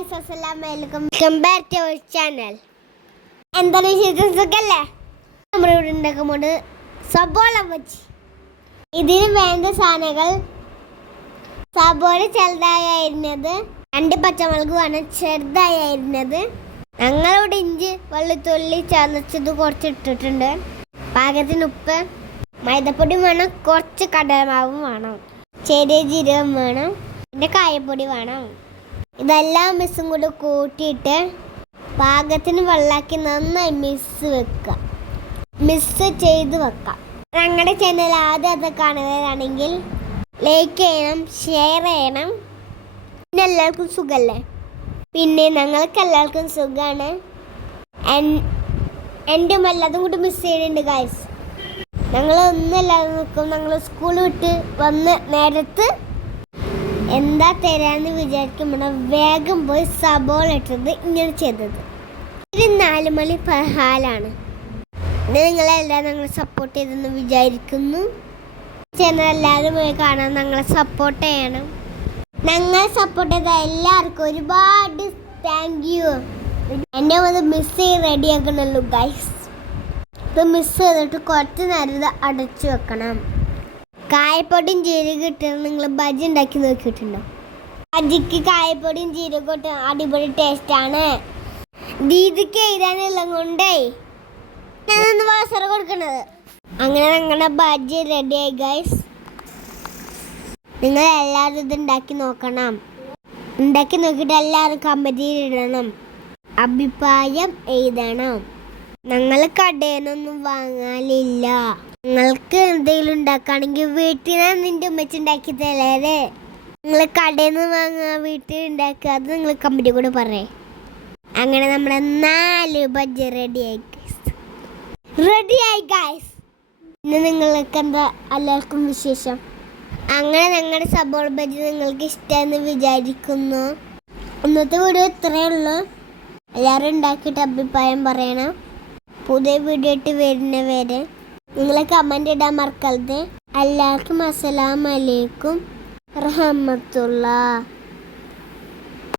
Guys, അസ്സലാമു അലൈക്കും. Welcome back to our channel. എന്താണ് വിശേഷം? സുഖല്ലേ? നമ്മളിവിടെ ഉണ്ടാക്കുമ്പോൾ സബോള ബജ്ജി. ഇതിന് വേണ്ട സാധനങ്ങൾ: സബോള ചെറുതായി അരിഞ്ഞത്, 2 പച്ചമുളക് വേണം ചെറുതായി അരിഞ്ഞത്, ഞങ്ങളിവിടെ ഇഞ്ചി വെളുത്തുള്ളി ചതച്ചത് കുറച്ച് ഇട്ടിട്ടുണ്ട്, പാകത്തിന് ഉപ്പ്, മൈദപ്പൊടി വേണം, കുറച്ച് കടലമാവും വേണം, ചെറിയ ജീരകം വേണം, പിന്നെ കായപ്പൊടി വേണം. ഇതെല്ലാം മിക്സും കൂടി കൂട്ടിയിട്ട് പാകത്തിന് വെള്ളമാക്കി നന്നായി മിക്സ് ചെയ്ത് വെക്കാം. ഞങ്ങളുടെ ചാനൽ ആദ്യം അത് കാണുന്നതാണെങ്കിൽ ലൈക്ക് ചെയ്യണം, ഷെയർ ചെയ്യണം. പിന്നെ എല്ലാവർക്കും സുഖമല്ലേ? പിന്നെ ഞങ്ങൾക്ക് എല്ലാവർക്കും സുഖമാണ്. എൻ്റെ എല്ലാതും കൂടി മിസ് ചെയ്യുന്നുണ്ട് ഗൈസ്. ഞങ്ങൾ ഒന്നുമില്ലാതെ നിൽക്കും. ഞങ്ങൾ സ്കൂൾ വിട്ട് വന്ന് നേരത്ത് എന്താ തരാമെന്ന് വിചാരിക്കുമ്പോൾ വേഗം പോയി സബോള ഇട്ടത് ഇങ്ങനെ ചെയ്തത്. ഇത് 4 മണി പലഹാരമാണ്. നിങ്ങളെല്ലാം ഞങ്ങളെ സപ്പോർട്ട് ചെയ്തെന്ന് വിചാരിക്കുന്നു. ചാനൽ എല്ലാവരും പോയി കാണാൻ ഞങ്ങളെ സപ്പോർട്ട് ചെയ്യണം. ഞങ്ങളെ സപ്പോർട്ട് ചെയ്ത എല്ലാവർക്കും ഒരുപാട് താങ്ക് യു. എന്നെ ഒന്ന് മിസ് ചെയ്ത് റെഡിയാക്കണല്ലോ ഗൈസ്. ഇത് മിസ് ചെയ്തിട്ട് കുറച്ച് നേരം അടച്ചു വെക്കണം. കായപ്പൊടിയും ജീരകം ഇട്ട് നിങ്ങൾ ബജ്ജി ഉണ്ടാക്കി നോക്കിയിട്ടുണ്ടോ? ബജ്ജിക്ക് കായപ്പൊടിയും ജീരകം ഇട്ട് അടിപൊളി ടേസ്റ്റാണ്. ദീദിക്ക് എഴുതാനെല്ലാം കൊണ്ടേ ഞാനൊന്ന് അവസരം കൊടുക്കണത്. അങ്ങനെ ഞങ്ങളുടെ ബജ്ജി റെഡിയായി ഗൈസ്. നിങ്ങൾ എല്ലാവരും ഇത് ഉണ്ടാക്കി നോക്കണം. ഉണ്ടാക്കി നോക്കിയിട്ട് എല്ലാവരും കമന്റിൽ ഇടണം, അഭിപ്രായം എഴുതണം. ഞങ്ങൾ കടയിൽ നിന്നൊന്നും വാങ്ങാനില്ല. നിങ്ങൾക്ക് എന്തെങ്കിലും ഉണ്ടാക്കുകയാണെങ്കിൽ വീട്ടിൽ നിന്ന് നിൻ്റെ ഉമ്മച്ചി ഉണ്ടാക്കി തരാതെ. നിങ്ങൾ കടയിൽ നിന്ന് വാങ്ങുക, വീട്ടിൽ ഉണ്ടാക്കുക, അത് നിങ്ങൾ കമ്പനി കൂടെ പറയേ. അങ്ങനെ നമ്മുടെ 4 ബജ്ജി റെഡിയായി ഗൈസ്. ഇന്ന് നിങ്ങൾക്ക് എന്താ എല്ലാവർക്കും വിശേഷം? അങ്ങനെ ഞങ്ങളുടെ സബോള ബജ്ജി നിങ്ങൾക്ക് ഇഷ്ടമെന്ന് വിചാരിക്കുന്നു. ഇന്നത്തെ വീഡിയോ ഇത്രയേ ഉള്ളൂ. എല്ലാവരും ഉണ്ടാക്കിയിട്ട് അഭിപ്രായം പറയണം. പുതിയ വീഡിയോ ഇട്ട് വരുന്നവരെ നിങ്ങൾ കമൻ്റ് ഇടാൻ മറക്കരുത്. എല്ലാവർക്കും അസ്സലാമു അലൈക്കും റഹ്മത്തുള്ളാഹി.